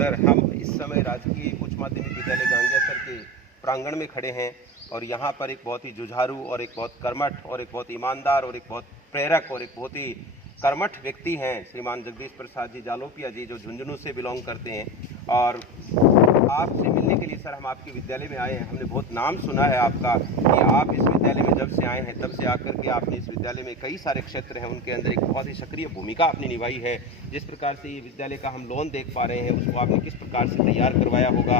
Sir, हम इस समय राजकीय उच्च माध्यमिक विद्यालय गांगेसर के प्रांगण में खड़े हैं और यहाँ पर एक बहुत ही जुझारू और एक बहुत कर्मठ और एक बहुत ईमानदार और एक बहुत प्रेरक और एक बहुत ही कर्मठ व्यक्ति हैं श्रीमान जगदीश प्रसाद जी जालोपिया जी, जो झुंझुनू से बिलोंग करते हैं। और आपसे मिलने के लिए सर हम आपके विद्यालय में आए हैं। हमने बहुत नाम सुना है आपका कि आप इस विद्यालय में जब से आए हैं तब से आकर के आपने इस विद्यालय में कई सारे क्षेत्र हैं उनके अंदर एक बहुत ही सक्रिय भूमिका आपने निभाई है। जिस प्रकार से ये विद्यालय का हम लोन देख पा रहे हैं उसको आपने किस प्रकार से तैयार करवाया होगा।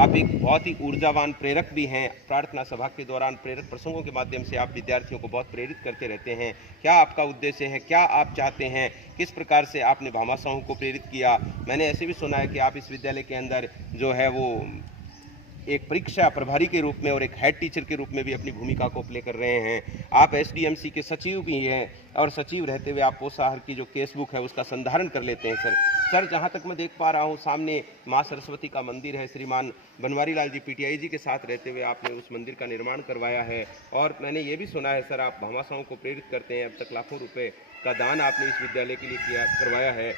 आप एक बहुत ही ऊर्जावान प्रेरक भी हैं। प्रार्थना सभा के दौरान प्रेरक प्रसंगों के माध्यम से आप विद्यार्थियों को बहुत प्रेरित करते रहते हैं। क्या आपका उद्देश्य है, क्या आप चाहते हैं, किस प्रकार से आपने भामाशाहों को प्रेरित किया। मैंने ऐसे भी सुना है कि आप इस विद्यालय के अंदर जो है वो एक परीक्षा प्रभारी के रूप में और एक हेड टीचर के रूप में भी अपनी भूमिका को प्ले कर रहे हैं। आप एसडीएमसी के सचिव भी हैं और सचिव रहते हुए आप पोषाहार की जो केस बुक है उसका संधारण कर लेते हैं। सर जहां तक मैं देख पा रहा हूं सामने मां सरस्वती का मंदिर है। श्रीमान बनवारी लाल जी पीटीआई जी के साथ रहते हुए आपने उस मंदिर का निर्माण करवाया है। और मैंने ये भी सुना है सर आप भामाशाहों को प्रेरित करते हैं। अब तक लाखों रुपए का दान आपने इस विद्यालय के लिए करवाया है।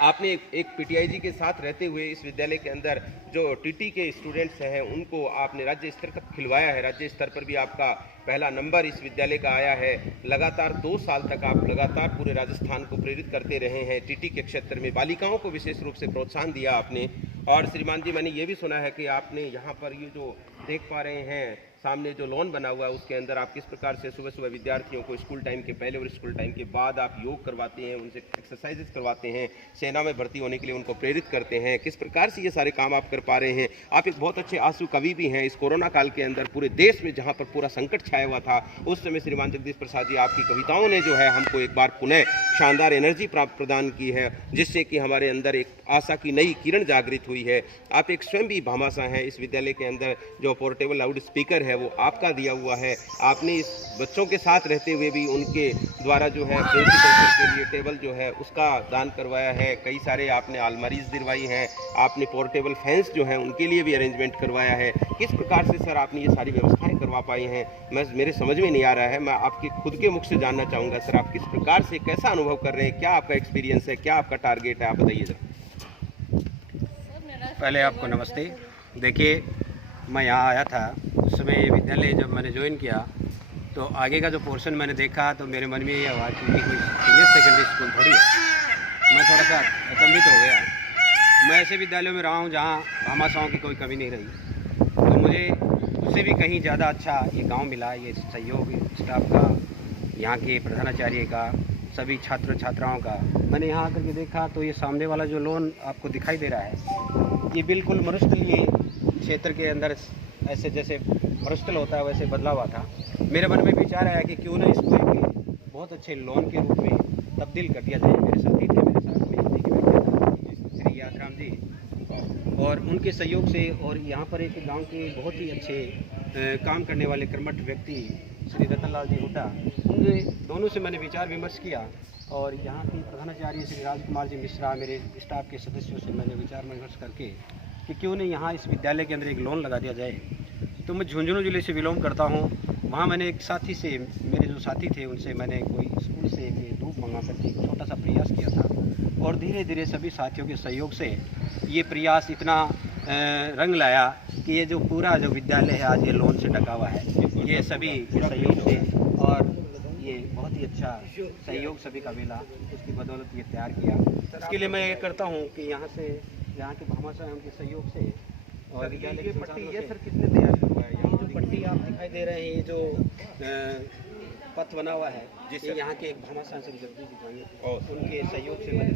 आपने एक पीटीआई जी के साथ रहते हुए इस विद्यालय के अंदर जो टीटी के स्टूडेंट्स हैं उनको आपने राज्य स्तर तक खिलवाया है। राज्य स्तर पर भी आपका पहला नंबर इस विद्यालय का आया है। लगातार 2 साल तक आप लगातार पूरे राजस्थान को प्रेरित करते रहे हैं। टीटी के क्षेत्र में बालिकाओं को विशेष रूप से प्रोत्साहन दिया आपने। और श्रीमान जी मैंने ये भी सुना है कि आपने यहाँ पर ये जो देख पा रहे हैं सामने जो लॉन बना हुआ है उसके अंदर आप किस प्रकार से सुबह सुबह विद्यार्थियों को स्कूल टाइम के पहले और स्कूल टाइम के बाद आप योग करवाते हैं, उनसे एक्सरसाइजेज करवाते हैं, सेना में भर्ती होने के लिए उनको प्रेरित करते हैं। किस प्रकार से ये सारे काम आप कर पा रहे हैं। आप एक बहुत अच्छे आंसू कवि भी हैं। इस कोरोना काल के अंदर पूरे देश में जहाँ पर पूरा संकट छाया हुआ था उस समय श्रीमान जगदीश प्रसाद जी आपकी कविताओं ने जो है हमको एक बार पुनः शानदार एनर्जी प्रदान की है, जिससे कि हमारे अंदर एक आशा की नई किरण जागृत हुई है। आप एक स्वयं भी भामाशाह हैं। इस विद्यालय के अंदर जो पोर्टेबल लाउड स्पीकर है वो आपका दिया हुआ है। आपने इस बच्चों के साथ रहते हुए भी उनके द्वारा जो है प्रिंसिपल के लिए टेबल जो है उसका दान करवाया है। कई सारे आपने अलमारीज दिलवाई हैं। आपने पोर्टेबल फैंस जो हैं उनके लिए भी अरेंजमेंट करवाया है। किस प्रकार से सर आपने ये सारी व्यवस्थाएं करवा पाई हैं मेरे समझ में नहीं आ रहा है। मैं आपके खुद के मुख से जानना चाहूँगा सर आप किस प्रकार से कैसा अनुभव कर रहे हैं, क्या आपका एक्सपीरियंस है, क्या आपका टारगेट है, आप बताइए सर। पहले आपको नमस्ते। देखिए मैं यहाँ आया था उस समय विद्यालय जब मैंने ज्वाइन किया तो आगे का जो पोर्शन मैंने देखा तो मेरे मन में ये हुआ कि कोई सीनियर सेकेंडरी स्कूल थोड़ी है। मैं थोड़ा सा अचंभित हो गया। मैं ऐसे विद्यालयों में रहा हूँ जहाँ भामाशाहों की कोई कमी नहीं रही, तो मुझे उससे भी कहीं ज़्यादा अच्छा ये गाँव मिला। ये सहयोग स्टाफ का, यहाँ के प्रधानाचार्य का, सभी छात्र छात्राओं का। मैंने यहाँ आकर के देखा तो ये सामने वाला जो लोन आपको दिखाई दे रहा है ये बिल्कुल मरुस्थलीय क्षेत्र के अंदर ऐसे जैसे मरुस्थल होता है वैसे बदला हुआ था। मेरे मन में विचार आया कि क्यों ना इसको एक बहुत अच्छे लोन के रूप में तब्दील कर दिया जाए। मेरे साथी थे, मेरे साथ में हिंदी के व्याख्याता श्री यादराम जी और उनके सहयोग से, और यहाँ पर एक गाँव के बहुत ही अच्छे काम करने वाले कर्मठ व्यक्ति श्री रतनलाल जी हुड्डा, उन दोनों से मैंने विचार विमर्श किया और यहाँ की प्रधानाचार्य श्री राजकुमार जी मिश्रा, मेरे स्टाफ के सदस्यों से मैंने विचार विमर्श करके कि क्यों नहीं यहाँ इस विद्यालय के अंदर एक लोन लगा दिया जाए। तो मैं झुंझुनू जिले से बिलोंग करता हूँ। वहाँ मैंने एक साथी से, मेरे जो साथी थे उनसे मैंने कोई स्कूल से एक धूप मंगा करके छोटा सा प्रयास किया था और धीरे धीरे सभी साथियों के सहयोग से ये प्रयास इतना रंग लाया कि ये जो पूरा जो विद्यालय है आज ये लोन से ढका हुआ है। ये सभी सहयोग से और ये बहुत ही अच्छा सहयोग सभी का मिला, उसकी बदौलत ये तैयार किया। इसके लिए मैं ये करता हूँ कि यहाँ के भामाशाह उनके सहयोग से और विद्यालय की पट्टी ये सर किसने तैयार करवाया? यहाँ जो पट्टी आप दिखाई दे रहे हैं ये जो पथ बना हुआ है जिससे यहाँ के एक भामाशाह श्री जगदीश जी उनके सहयोग से मैंने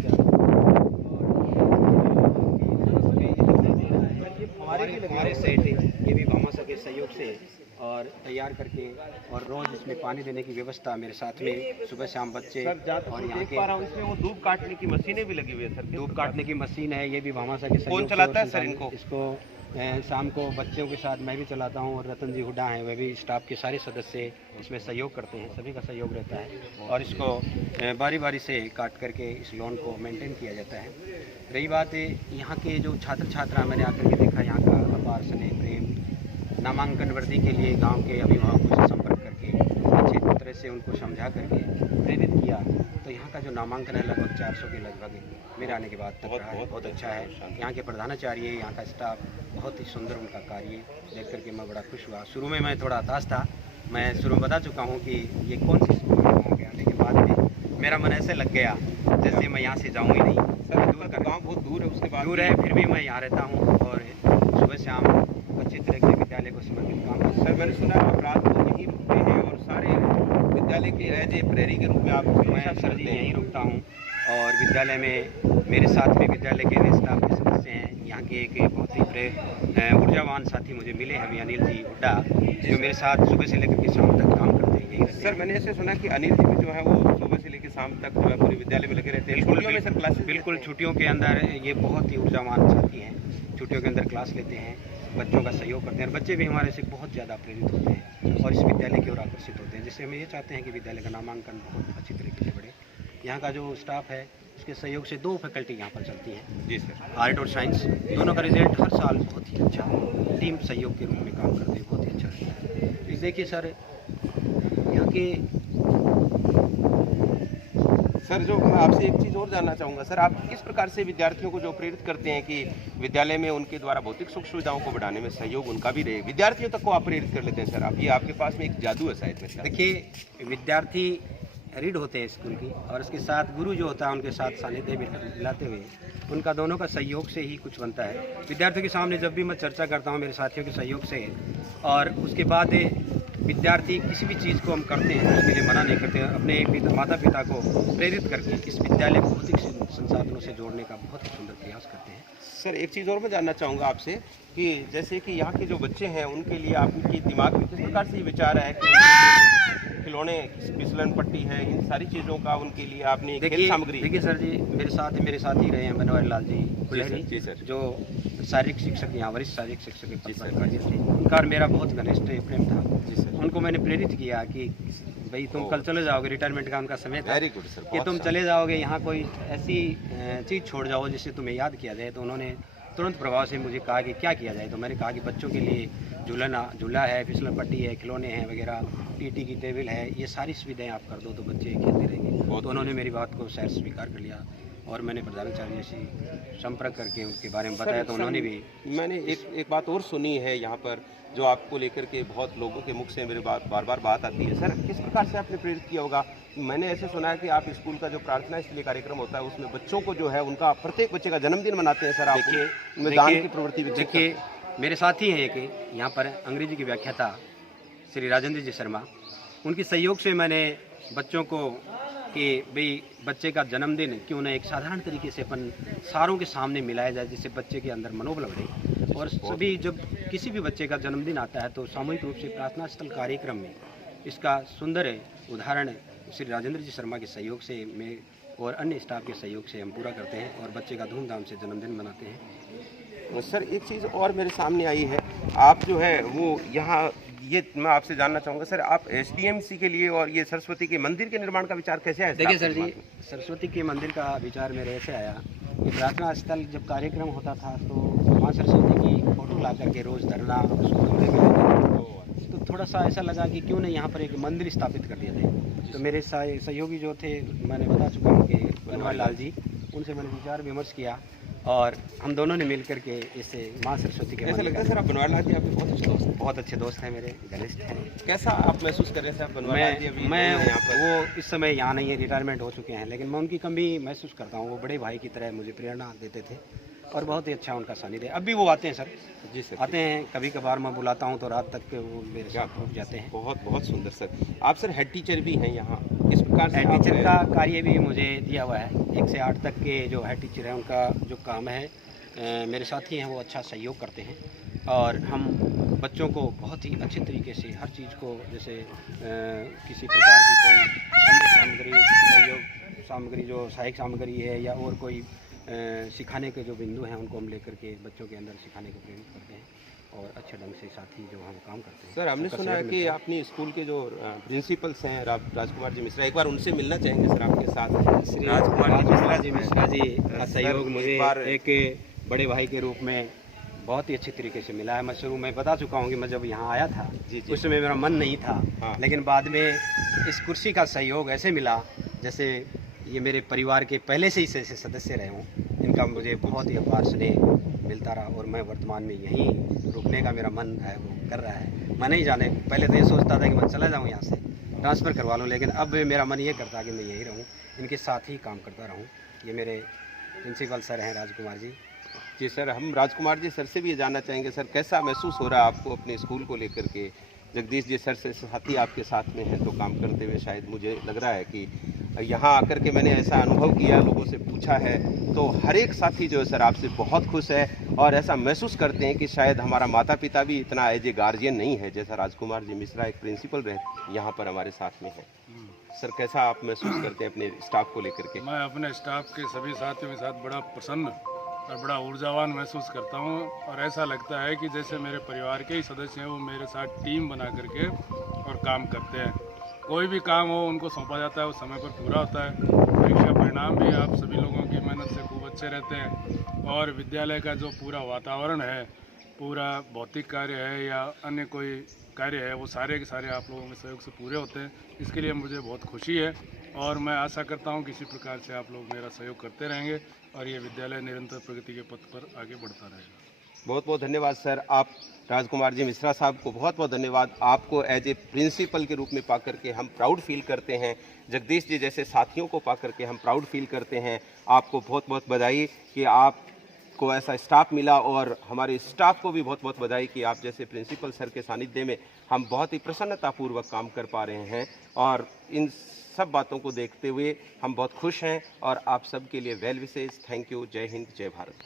हमारे सेठ ये भी भामाशाह के सहयोग से और तैयार करके और रोज इसमें पानी देने की व्यवस्था मेरे साथ में सुबह शाम बच्चे और यहाँ के इसमें वो धूप काटने की मशीनें भी लगी हुई है सर। धूप काटने की मशीन है, ये भी भामाशाह के सहयोग कौन चलाता है सर इनको? इसको शाम को बच्चों के साथ मैं भी चलाता हूँ और रतन जी हुड्डा हैं, वे भी स्टाफ के सारे सदस्य इसमें सहयोग करते हैं। सभी का सहयोग रहता है और इसको बारी बारी से काट करके इस लोन को मेंटेन किया जाता है। रही बात यहाँ के जो छात्र छात्रा, मैंने आकर के देखा यहाँ का अपार स्नेह प्रेम, नामांकन वृद्धि के लिए गांव के अभिभावकों से संपर्क करके अच्छे तरह से उनको समझा करके प्रेरित किया। किया तो यहाँ का जो नामांकन है लगभग 400 के लगभग मेरे आने के बाद तक रहा है। बहुत अच्छा है। यहाँ के प्रधानाचार्य, यहाँ का स्टाफ बहुत ही सुंदर, उनका कार्य देख करके मैं बड़ा खुश हुआ। शुरू में मैं थोड़ा हताश था, मैं शुरू में बता चुका हूँ कि ये कौन सी स्कूल में आ गया, लेकिन बाद में मेरा मन ऐसे लग गया जैसे मैं यहाँ से जाऊँ ही नहीं। सर दूर का गाँव बहुत दूर है, उसके बाद दूर है, फिर भी मैं यहाँ रहता हूँ और सुबह शाम अच्छी तरह से विद्यालय को समर्पित काम करता हूँ। सर मैंने सुना आप रात को यहीं रुकते हैं और सारे विद्यालय के एज ए प्रेरी के रूप में आप मैं सर जी यहीं रुकता हूँ और विद्यालय में मेरे साथ में विद्यालय के स्टाफ के सदस्य हैं। यहाँ के एक बहुत ही ऊर्जावान साथी मुझे मिले हैं, अनिल जी हुड्डा, जो मेरे साथ सुबह से लेकर के शाम तक काम करते हैं यहीं। सर मैंने ऐसे सुना कि अनिल जी भी जो है वो सुबह से लेकर शाम तक जो है पूरे विद्यालय में लगे रहते हैं। छुट्टियों में सर क्लासेस? बिल्कुल, छुट्टियों के अंदर ये बहुत ही ऊर्जावान साथी हैं, छुट्टियों के अंदर क्लास लेते हैं, बच्चों का सहयोग करते हैं। बच्चे भी हमारे से बहुत ज़्यादा प्रेरित होते हैं और इस विद्यालय की ओर आकर्षित होते हैं, जिससे हम ये चाहते हैं कि विद्यालय का नामांकन बहुत अच्छी तरीके से बढ़े। यहाँ का जो स्टाफ है उसके सहयोग से 2 फैकल्टी यहाँ पर चलती हैं। जी सर। आर्ट और साइंस दोनों का रिजल्ट हर साल बहुत ही अच्छा, टीम सहयोग के रूप में काम करते हैं, बहुत ही अच्छा रहता है। तो देखिए सर, यहाँ के सर जो मैं आपसे एक चीज़ और जानना चाहूँगा सर, आप किस प्रकार से विद्यार्थियों को जो प्रेरित करते हैं कि विद्यालय में उनके द्वारा भौतिक सुख सुविधाओं को बढ़ाने में सहयोग उनका भी रहे, विद्यार्थियों तक को आप प्रेरित कर लेते हैं सर? आप ये आपके पास में एक जादू है शायद में। देखिए, विद्यार्थी रीड होते हैं स्कूल की और उसके साथ गुरु जो होता है उनके साथ सानिध्य भी मिलाते हुए उनका दोनों का सहयोग से ही कुछ बनता है। विद्यार्थियों के सामने जब भी मैं चर्चा करता हूँ मेरे साथियों के सहयोग से, और उसके बाद विद्यार्थी किसी भी चीज़ को हम करते हैं उसके लिए मना नहीं करते हैं, अपने माता पिता को प्रेरित करके इस विद्यालय को भौतिक संसाधनों से जोड़ने का बहुत ही सुंदर प्रयास करते हैं। सर एक चीज़ और मैं जानना चाहूँगा आपसे कि जैसे कि यहाँ के जो बच्चे हैं उनके लिए आपके दिमाग में किस प्रकार से ये विचार है कि खिलौने, फिसलन पट्टी है, इन सारी चीज़ों का उनके लिए आपने खेल सामग्री? देखिए सर जी, मेरे साथ ही रहे हैं बनवारी लाल जी कुलहरी जी सर, जो शारीरिक शिक्षक, यहाँ वरिष्ठ शारीरिक शिक्षक के पद पर कार्य थे। उनका और मेरा बहुत घनिष्ठ प्रेम था। जी सर। उनको मैंने प्रेरित किया कि भाई तुम कल चले जाओगे, रिटायरमेंट का उनका समय था, वेरी गुड सर, कि तुम चले जाओगे, यहाँ कोई ऐसी चीज़ छोड़ जाओ जिससे तुम्हें याद किया जाए। तो उन्होंने तुरंत प्रभाव से मुझे कहा कि क्या किया जाए। तो मैंने कहा कि बच्चों के लिए झूला है, फिसलन पट्टी है, खिलौने हैं वगैरह, टीटी की टेबल है, ये सारी सुविधाएं आप कर दो तो बच्चे खेलते रहेंगे। तो उन्होंने मेरी बात को शायद स्वीकार कर लिया और मैंने प्रधानाचार्य से संपर्क करके उनके बारे में बताया तो उन्होंने भी। मैंने एक बात और सुनी है यहाँ पर जो आपको लेकर के बहुत लोगों के मुख से मेरे बार बार बात आती है। सर किस प्रकार से आपने प्रेरित किया होगा? मैंने ऐसे सुना है कि आप स्कूल का जो प्रार्थना स्थलीय कार्यक्रम होता है उसमें बच्चों को जो है उनका प्रत्येक बच्चे का जन्मदिन मनाते हैं सर। आप दान की प्रवृत्ति विकसित करते हैं। देखिए, मेरे साथी हैं एक यहाँ पर अंग्रेजी की व्याख्याता श्री राजेंद्र जी शर्मा, उनके सहयोग से मैंने बच्चों को कि भाई बच्चे का जन्मदिन क्यों ना एक साधारण तरीके से अपन सारों के सामने मिलाया जाए, जिससे बच्चे के अंदर मनोबल बढ़े। और सभी जब किसी भी बच्चे का जन्मदिन आता है तो सामूहिक रूप से प्रार्थना स्थल कार्यक्रम में इसका सुंदर उदाहरण श्री राजेंद्र जी शर्मा के सहयोग से मैं और अन्य स्टाफ के सहयोग से हम पूरा करते हैं और बच्चे का धूमधाम से जन्मदिन मनाते हैं। सर एक चीज़ और मेरे सामने आई है, आप जो है वो यहाँ ये मैं आपसे जानना चाहूँगा सर, आप SDMC के लिए और ये सरस्वती के मंदिर के निर्माण का विचार कैसे आया? देखिए सर जी, सरस्वती के मंदिर का विचार मेरे ऐसे आया कि प्रार्थना स्थल जब कार्यक्रम होता था तो माँ सरस्वती की फोटो ला करके रोज़ धरना उसको कमरे में, तो थोड़ा सा ऐसा लगा कि क्यों नहीं यहाँ पर एक मंदिर स्थापित कर दिया जाए। तो मेरे सहयोगी जो थे, मैंने बता चुका हूँ कि बनवारी लाल जी, उनसे मैंने विचार विमर्श किया और हम दोनों ने मिल करके इसे माँ सरस्वती के। ऐसा लगता है सर आप बनवारी लाल जी आपके बहुत अच्छे दोस्त? बहुत अच्छे दोस्त हैं, मेरे घनिष्ठ हैं। कैसा आप महसूस कर रहे हैं सर बनवारी लाल जी अभी मैं यहाँ पर? वो इस समय यहाँ नहीं है, रिटायरमेंट हो चुके हैं, लेकिन मैं उनकी कमी महसूस करता हूँ। वो बड़े भाई की तरह मुझे प्रेरणा देते थे और बहुत ही अच्छा उनका सानिध्य। अब भी वो आते हैं सर। जी सर, आते हैं, कभी कभार मैं बुलाता हूँ तो रात तक के वो मेरे साथ रुक जाते हैं। बहुत सुंदर सर। आप सर हेड टीचर भी हैं यहाँ, किस प्रकार से? हेड टीचर का कार्य भी मुझे दिया हुआ है। 1 से 8 तक के जो हेड टीचर हैं उनका जो काम है, मेरे साथी हैं वो अच्छा सहयोग करते हैं और हम बच्चों को बहुत ही अच्छे तरीके से हर चीज़ को, जैसे किसी प्रकार की कोई अन्य सामग्री जो सहायक सामग्री है या और कोई सिखाने के जो बिंदु हैं उनको हम लेकर के बच्चों के अंदर सिखाने को प्रेरित करते हैं और अच्छे ढंग से साथी जो हम काम करते हैं। सर हमने सुना है कि अपनी स्कूल के जो प्रिंसिपल्स हैं राजकुमार जी मिश्रा, एक बार उनसे मिलना चाहेंगे सर आपके साथ? श्री राजकुमार जी मिश्रा जी का सहयोग मुझे एक बड़े भाई के रूप में बहुत ही अच्छी तरीके से मिला है। मैं शुरू में बता चुका हूँ कि मैं जब यहाँ आया था उस समय मेरा मन नहीं था, लेकिन बाद में इस कुर्सी का सहयोग ऐसे मिला जैसे ये मेरे परिवार के पहले से ही से सदस्य रहे हूँ, इनका मुझे बहुत ही अपार स्नेह मिलता रहा और मैं वर्तमान में यहीं रुकने का मेरा मन है वो कर रहा है। मैं नहीं जाने, पहले तो ये सोचता था कि मैं चला जाऊँ यहाँ से, ट्रांसफ़र करवा लूँ, लेकिन अब मेरा मन ये करता है कि मैं यहीं रहूँ, इनके साथ ही काम करता रहूँ। ये मेरे प्रिंसिपल सर हैं राजकुमार जी। जी सर, हम राजकुमार जी सर से भी ये जानना चाहेंगे सर, कैसा महसूस हो रहा है आपको अपने स्कूल को लेकर के? जगदीश जी सर से साथी आपके साथ में हैं तो काम करते हुए, शायद मुझे लग रहा है कि यहाँ आकर के मैंने ऐसा अनुभव किया, लोगों से पूछा है तो हर एक साथी जो है सर आपसे बहुत खुश है और ऐसा महसूस करते हैं कि शायद हमारा माता पिता भी इतना एज ए गार्जियन नहीं है जैसा राजकुमार जी मिश्रा एक प्रिंसिपल रहे यहाँ पर हमारे साथ में है। सर, कैसा आप महसूस करते हैं अपने स्टाफ को लेकर के? मैं अपने स्टाफ के सभी साथियों के साथ बड़ा प्रसन्न और बड़ा ऊर्जावान महसूस करता हूँ और ऐसा लगता है कि जैसे मेरे परिवार के ही सदस्य हैं, वो मेरे साथ टीम बना करके और काम करते हैं। कोई भी काम हो उनको सौंपा जाता है, वो समय पर पूरा होता है। परीक्षा परिणाम भी आप सभी लोगों की मेहनत से खूब अच्छे रहते हैं और विद्यालय का जो पूरा वातावरण है, पूरा भौतिक कार्य है या अन्य कोई कार्य है, वो सारे के सारे आप लोगों के सहयोग से पूरे होते हैं। इसके लिए मुझे बहुत खुशी है और मैं आशा करता हूं कि इसी प्रकार से आप लोग मेरा सहयोग करते रहेंगे और ये विद्यालय निरंतर प्रगति के पथ पर आगे बढ़ता रहेगा। बहुत बहुत धन्यवाद सर। आप राजकुमार जी मिश्रा साहब को बहुत बहुत धन्यवाद। आपको एज ए प्रिंसिपल के रूप में पा करके हम प्राउड फील करते हैं। जगदीश जी जैसे साथियों को पा करके हम प्राउड फील करते हैं। आपको बहुत बहुत बधाई कि आपको ऐसा स्टाफ मिला और हमारे स्टाफ को भी बहुत बहुत बधाई कि आप जैसे प्रिंसिपल सर के सानिध्य में हम बहुत ही प्रसन्नतापूर्वक काम कर पा रहे हैं और इन सब बातों को देखते हुए हम बहुत खुश हैं और आप सबके लिए वेल विशेष। Thank you. जय हिंद, जय भारत।